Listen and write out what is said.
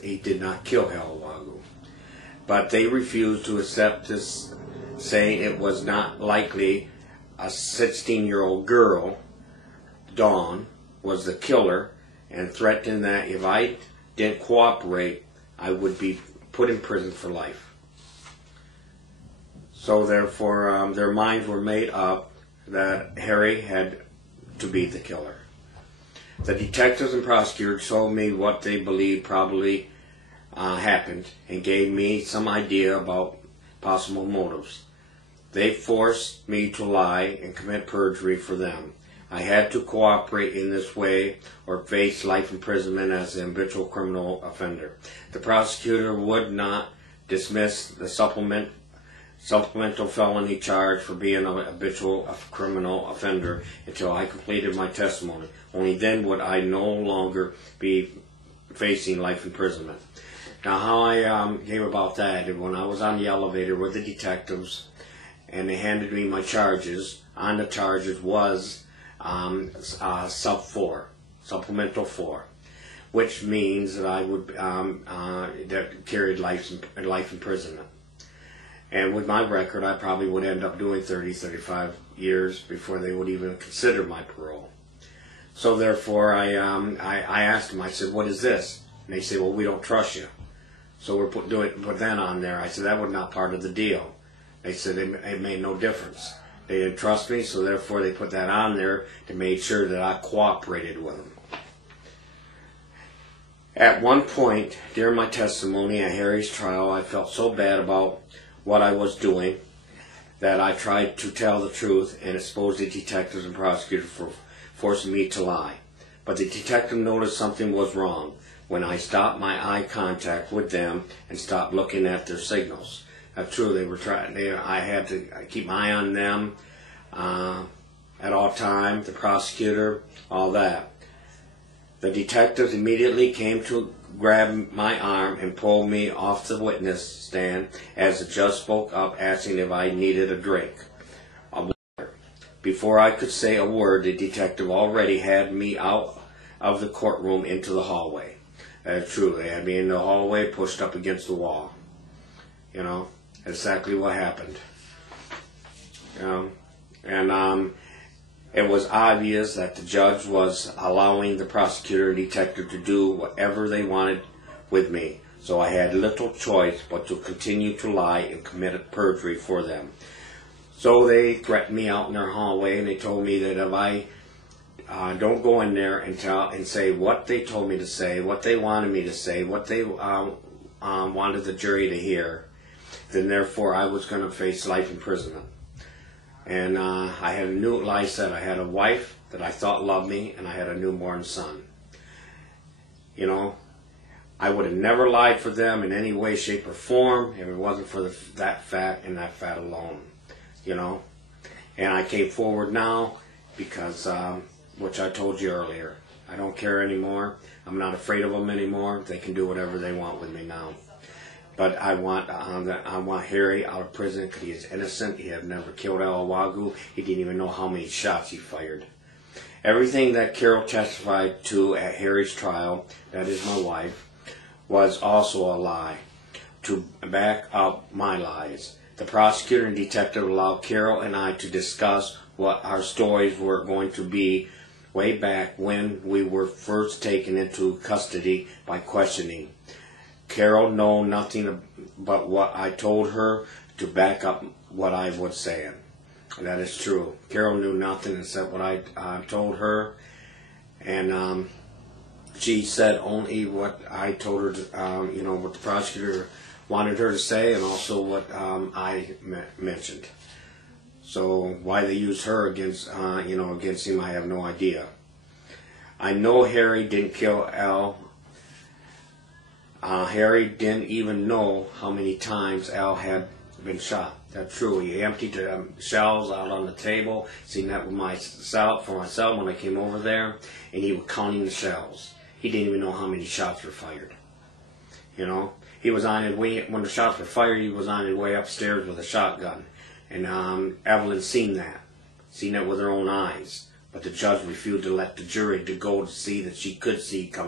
he did not kill Halawagu. But they refused to accept this, saying it was not likely a 16-year-old girl, Dawn, was the killer, and threatened that if I didn't cooperate, I would be put in prison for life. So therefore, their minds were made up that Harry had to be the killer. The detectives and prosecutors told me what they believed probably happened and gave me some idea about possible motives. They forced me to lie and commit perjury for them. I had to cooperate in this way or face life imprisonment as an habitual criminal offender. The prosecutor would not dismiss the supplemental felony charge for being a habitual criminal offender until I completed my testimony. Only then would I no longer be facing life imprisonment. Now, how I came about that, when I was on the elevator with the detectives and they handed me my charges, on the charges was supplemental 4, which means that I would that carried life imprisonment. And with my record, I probably would end up doing 30, 35 years before they would even consider my parole. So therefore, I asked them, I said, what is this? And they said, well, we don't trust you. So we're put that on there. I said, that was not part of the deal. They said it made no difference. They didn't trust me, so therefore they put that on there to make sure that I cooperated with them. At one point during my testimony at Harry's trial, I felt so bad about what I was doing that I tried to tell the truth and expose the detectives and prosecutors for forcing me to lie. But the detective noticed something was wrong when I stopped my eye contact with them and stopped looking at their signals. That's true. They were trying. I had to keep my eye on them at all times. The prosecutor, all that. The detectives immediately came to grab my arm and pull me off the witness stand as the judge spoke up, asking if I needed a drink of water. Before I could say a word, the detective already had me out of the courtroom into the hallway. That's true. They had me in the hallway, pushed up against the wall. You know, exactly what happened. You know, and it was obvious that the judge was allowing the prosecutor and detective to do whatever they wanted with me. So I had little choice but to continue to lie and commit perjury for them. So they threatened me out in their hallway, and they told me that if I don't go in there and say what they told me to say, what they wanted me to say, what they wanted the jury to hear, then therefore I was going to face life imprisonment. And I had a new, like I said, I had a wife that I thought loved me, and I had a newborn son. You know, I would have never lied for them in any way, shape, or form if it wasn't for that fact and that fact alone. You know, and I came forward now because, which I told you earlier, I don't care anymore. I'm not afraid of them anymore. They can do whatever they want with me now. But I want Harry out of prison because he is innocent. He had never killed Halawagu. He didn't even know how many shots he fired. Everything that Carol testified to at Harry's trial, that is my wife, was also a lie to back up my lies. The prosecutor and detective allowed Carol and I to discuss what our stories were going to be way back when we were first taken into custody by questioning. Carol knew nothing but what I told her to back up what I was saying. That is true. Carol knew nothing except what I told her, and she said only what I told her to, you know, what the prosecutor wanted her to say, and also what I mentioned. So why they used her against, you know, against him, I have no idea. I know Harry didn't kill Al. Harry didn't even know how many times Al had been shot. That's true. He emptied the shells out on the table. Seen that with myself when I came over there, and he was counting the shells. He didn't even know how many shots were fired. You know, he was on his way when the shots were fired. He was on his way upstairs with a shotgun, and Evelyn seen that with her own eyes. But the judge refused to let the jury to go to see that she could see coming.